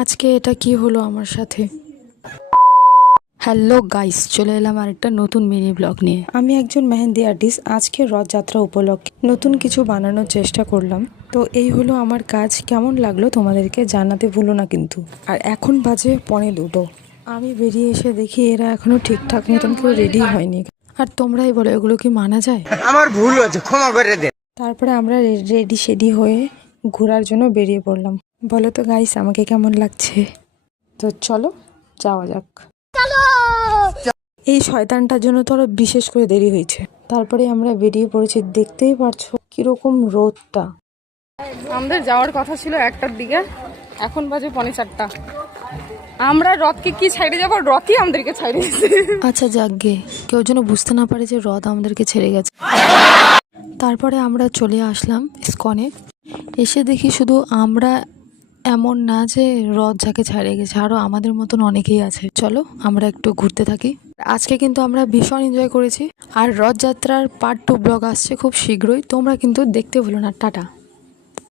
আজকে এটা কি হলো আমার সাথে। হ্যালো গাইস, চলে এলাম আরেকটা নতুন মিনি ব্লগ নিয়ে। আমি একজন মেহেন্দি আর্টিস্ট। আজকে রথযাত্রা উপলক্ষে নতুন কিছু বানানোর চেষ্টা করলাম। তো এই হলো আমার কাজ। কেমন লাগলো তোমাদেরকে জানাতে ভুলো না কিন্তু। আর এখন বাজে 1:45। আমি বেরিয়ে এসে দেখি এরা এখনো ঠিকঠাক মতন কেউ রেডি হয়নি। আর তোমরাই বলো, এগুলো কি মানা যায়? আমার ভুল হয়েছে, ক্ষমা করে দে। তারপরে আমরা রেডি সেডি হয়ে ঘোরার জন্য বেরিয়ে পড়লাম। বলো তো গাইস, আমাকে কেমন লাগছে? তো চলো যাওয়া যাক। এই শয়তানটার জন্য তো আরো বিশেষ করে দেরি হয়েছে। তারপরে আমরা বেরিয়ে পড়েছি। দেখতেই পারছো কিরকম রোদটা। আমাদের যাওয়ার কথা ছিল 1টার দিকে, এখন বাজে 3:45। আমরা রথকে কি ছাইড়ে যাবো, রথই আমাদেরকে ছাইড়ে গেছে। আচ্ছা যাকগে, কেউ যেন বুঝতে না পারে যে রথ আমাদেরকে ছেড়ে গেছে। তারপরে আমরা চলে আসলাম ইসকনে। এসে দেখি শুধু আমরা এমন না যে রথ যাকে ছাড়ে গেছে, আরও আমাদের মতন অনেকেই আছে। চলো আমরা একটু ঘুরতে থাকি। আজকে কিন্তু আমরা ভীষণ এনজয় করেছি। আর রথযাত্রার পার্ট 2 ব্লগ আসছে খুব শীঘ্রই, তোমরা কিন্তু দেখতে ভুলো না। টাটা।